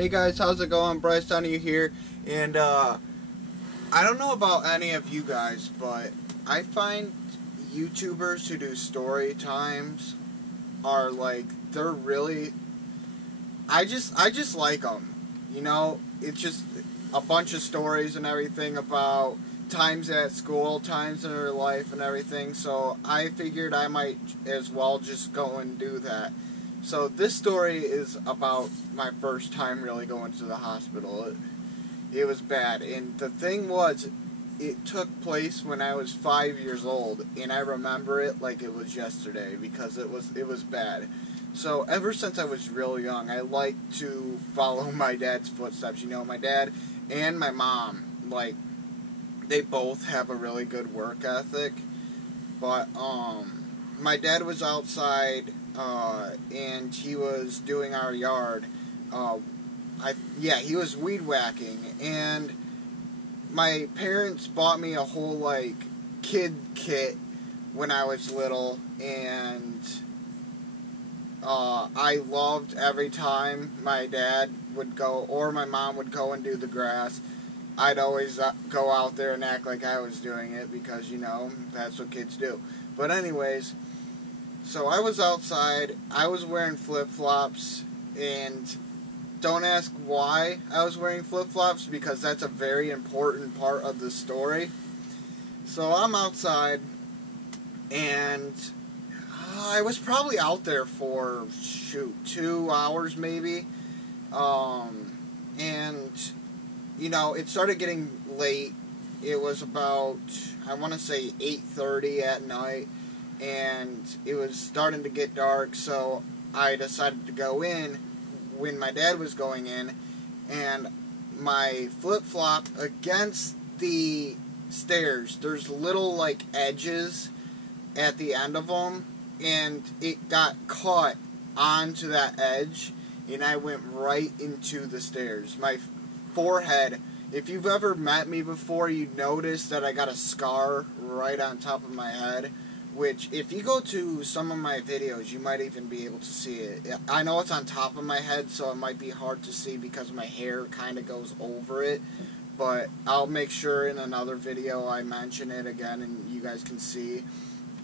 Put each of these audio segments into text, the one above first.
Hey guys, how's it going? Bryce Donahue here, and I don't know about any of you guys, but I find YouTubers who do story times are like, they're really, I just like them. You know, it's just a bunch of stories and everything about times at school, times in their life and everything, so I figured I might as well just go and do that. So this story is about my first time really going to the hospital. It was bad, and the thing was, it took place when I was 5 years old, and I remember it like it was yesterday because it was bad. So ever since I was real young, I like to follow my dad's footsteps. You know, my dad and my mom, like, they both have a really good work ethic, but my dad was outside and he was doing our yard. He was weed whacking, and my parents bought me a whole like kid kit when I was little, and I loved every time my dad would go or my mom would go and do the grass. I'd always go out there and act like I was doing it because, you know, that's what kids do. But anyways, so I was outside, I was wearing flip-flops, and don't ask why I was wearing flip-flops because that's a very important part of the story. So I'm outside, and I was probably out there for, 2 hours maybe, and, you know, it started getting late. It was about, I want to say 8:30 at night, and it was starting to get dark, so I decided to go in when my dad was going in, and my flip-flop against the stairs, there's little, like, edges at the end of them, and it got caught onto that edge, and I went right into the stairs. My forehead, if you've ever met me before, you notice that I got a scar right on top of my head, which, if you go to some of my videos, you might even be able to see it. I know it's on top of my head, so it might be hard to see because my hair kind of goes over it, but I'll make sure in another video I mention it again and you guys can see.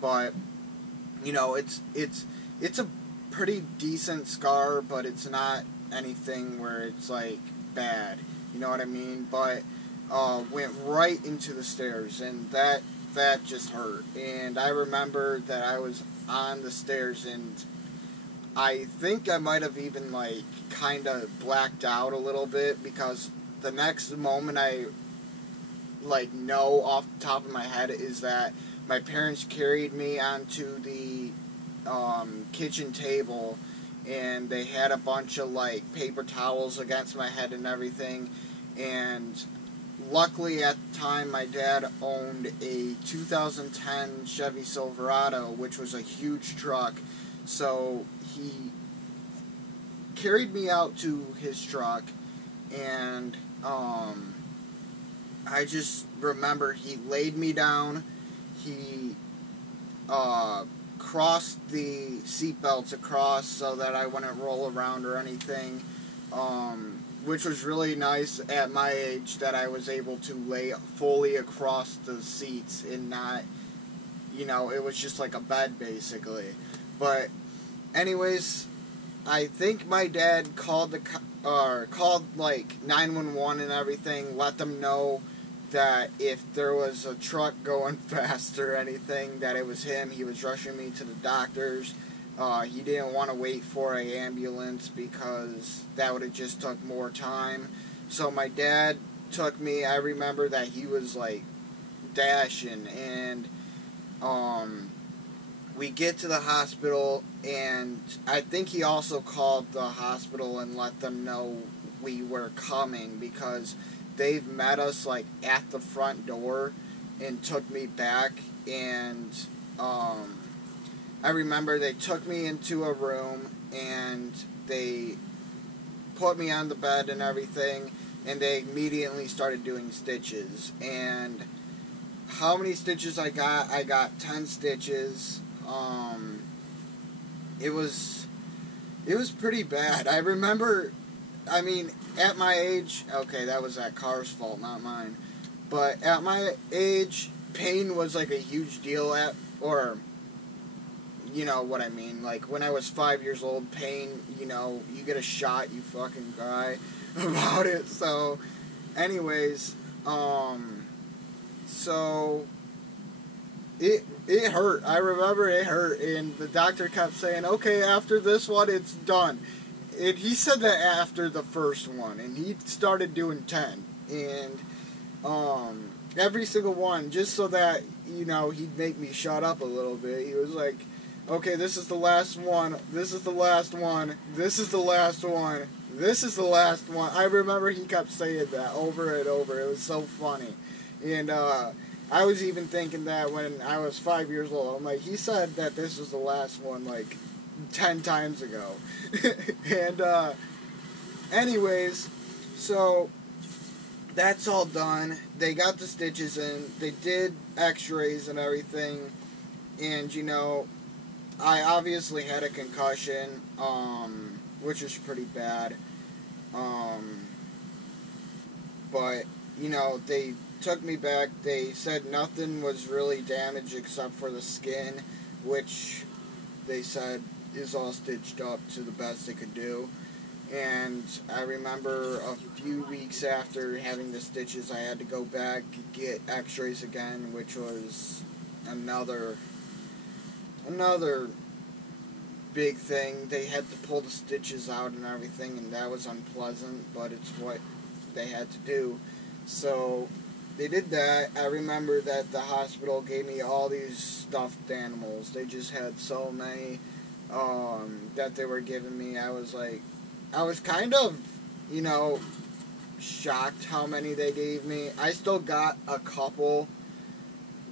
But, you know, it's a pretty decent scar, but it's not anything where it's, like, bad. You know what I mean? But, went right into the stairs, and that just hurt. And I remember that I was on the stairs, and I think I might have even, like, kind of blacked out a little bit, because the next moment I, like, know off the top of my head is that my parents carried me onto the kitchen table, and they had a bunch of, like, paper towels against my head and everything, and luckily at the time my dad owned a 2010 Chevy Silverado, which was a huge truck, so he carried me out to his truck, and I just remember he laid me down, he crossed the seatbelts across so that I wouldn't roll around or anything, which was really nice at my age that I was able to lay fully across the seats and not, you know, it was just like a bed basically. But anyways, I think my dad called like 911 and everything, let them know that if there was a truck going fast or anything, that it was him. He was rushing me to the doctors. He didn't want to wait for an ambulance because that would have just took more time. So my dad took me. I remember that he was like dashing, and we get to the hospital, and I think he also called the hospital and let them know we were coming because they've met us like at the front door and took me back, and I remember they took me into a room and they put me on the bed and everything, and they immediately started doing stitches. And how many stitches I got 10 stitches. It was pretty bad. I remember I mean, at my age, okay, that was that car's fault, not mine. But at my age, pain was like a huge deal or, you know what I mean. Like, when I was 5 years old, pain, you know, you get a shot, you fucking cry about it. So, anyways, so, it hurt. I remember it hurt, and the doctor kept saying, okay, after this one, it's done. And he said that after the first one, and he started doing 10. And, every single one, just so that, you know, he'd make me shut up a little bit. He was like, okay, this is the last one, this is the last one, this is the last one, this is the last one. I remember he kept saying that over and over. It was so funny. And, I was even thinking that when I was 5 years old. I'm like, he said that this was the last one, like, 10 times ago. And, anyways, so that's all done. They got the stitches in. They did x-rays and everything. And, you know, I obviously had a concussion, which was pretty bad. But, you know, they took me back. They said nothing was really damaged except for the skin, which they said is all stitched up to the best they could do. And I remember a few weeks after having the stitches, I had to go back and get x-rays again, which was another big thing. They had to pull the stitches out and everything, and that was unpleasant, but it's what they had to do. So they did that. I remember that the hospital gave me all these stuffed animals. They just had so many that they were giving me. I was kind of, you know, shocked how many they gave me. I still got a couple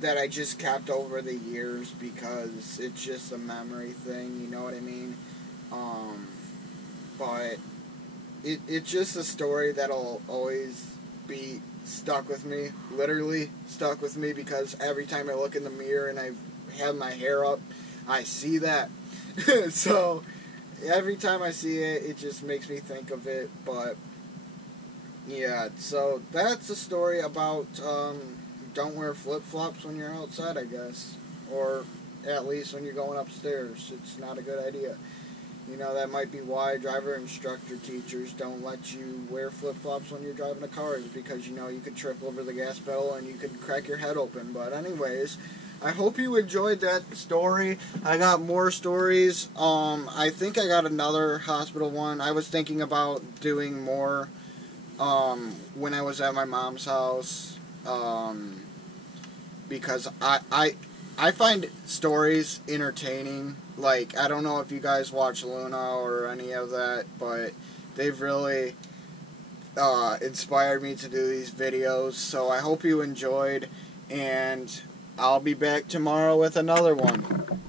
that I just kept over the years because it's just a memory thing, you know what I mean? But it's just a story that'll always be stuck with me, literally stuck with me, because every time I look in the mirror and I have my hair up, I see that. So every time I see it, it just makes me think of it. But yeah, so that's a story about don't wear flip-flops when you're outside, I guess, or at least when you're going upstairs. It's not a good idea. You know, that might be why driver instructor teachers don't let you wear flip-flops when you're driving a car, is because, you know, you could trip over the gas pedal and you could crack your head open. But anyways, I hope you enjoyed that story. I got more stories. I think I got another hospital one. I was thinking about doing more when I was at my mom's house, because I find stories entertaining. Like, I don't know if you guys watch Luna or any of that, but they've really inspired me to do these videos. So I hope you enjoyed, and I'll be back tomorrow with another one.